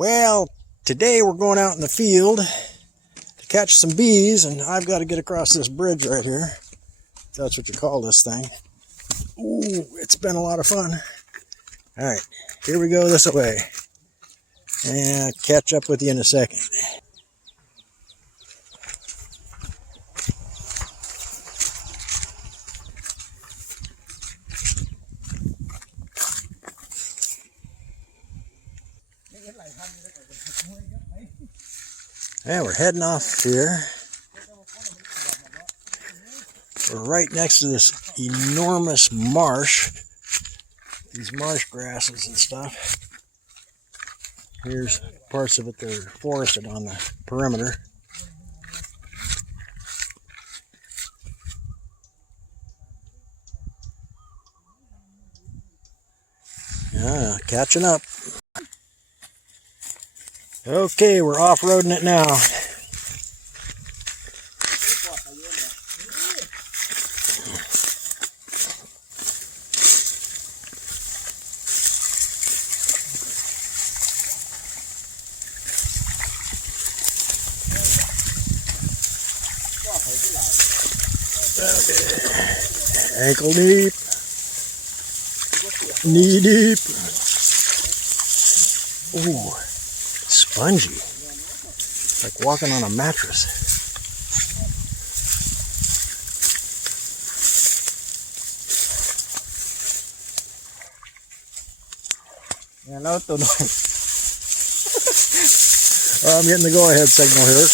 Well, today we're going out in the field to catch some bees, and I've got to get across this bridge right here. If that's what you call this thing. Ooh, it's been a lot of fun. All right, here we go this way. And I'll catch up with you in a second. And we're heading off here. We're right next to this enormous marsh. These marsh grasses and stuff. Here's parts of it that are forested on the perimeter. Yeah, catching up. Okay, we're off-roading it now. Okay. Ankle deep, knee deep. Ooh, spongy, like walking on a mattress. Hello, I'm getting the go-ahead signal here.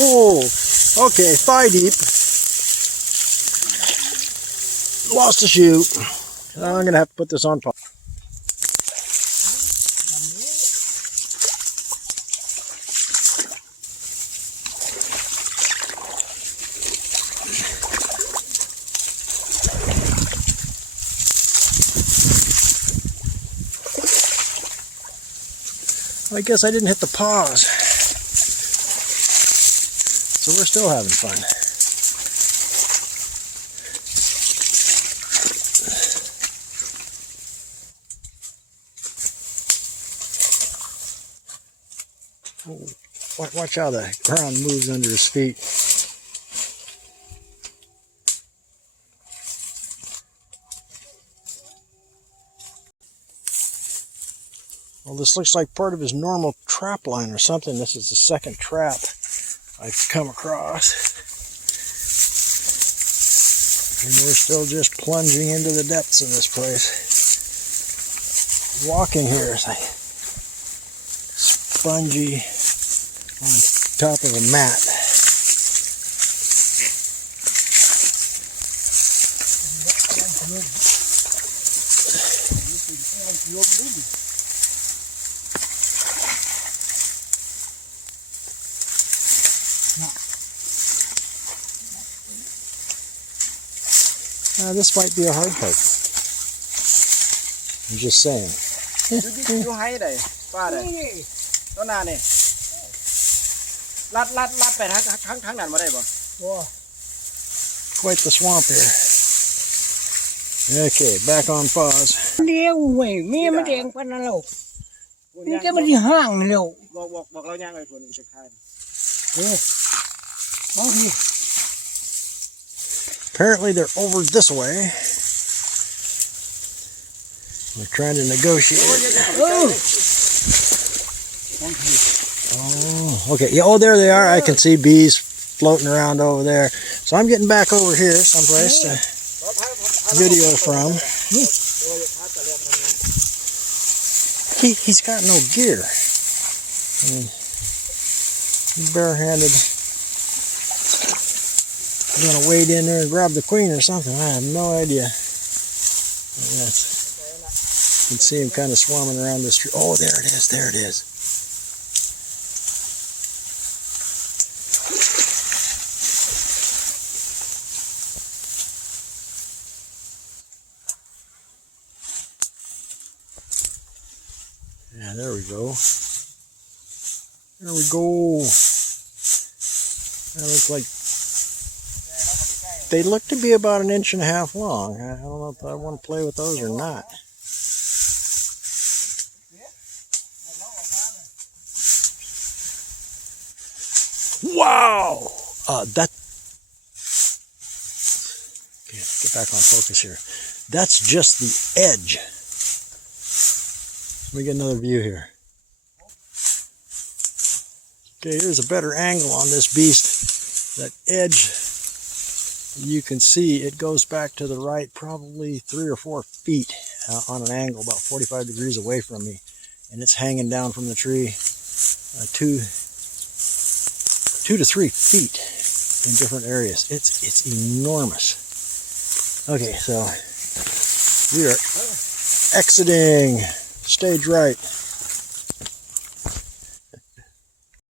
Whoa, okay, thigh deep. Lost a shoe. I'm gonna have to put this on pause. I guess I didn't hit the pause. So we're still having fun. Oh, watch how the ground moves under his feet. Well, this looks like part of his normal trap line or something. This is the second trap I've come across. And we're still just plunging into the depths of this place. Walking here is like spongy on top of a mat. This might be a hard part. I'm just saying. Quite the swamp here. Okay, back on pause. Apparently they're over this way. We're trying to negotiate. Oh, okay. Yeah, oh, there they are. I can see bees floating around over there. So I'm getting back over here someplace to video from. He's got no gear. I mean, he's barehanded. I'm going to wade in there and grab the queen or something. I have no idea. You can see him kind of swarming around this tree. Oh, there it is. There it is. Yeah, there we go. There we go. That looks like they look to be about 1.5 inches long. I don't know if I want to play with those or not. Wow! That. Okay, get back on focus here. That's just the edge. Let me get another view here. Okay, here's a better angle on this beast. That edge, you can see it goes back to the right probably 3 or 4 feet on an angle about 45 degrees away from me. And it's hanging down from the tree 2 to 3 feet in different areas. It's enormous. Okay, so we are exiting stage right.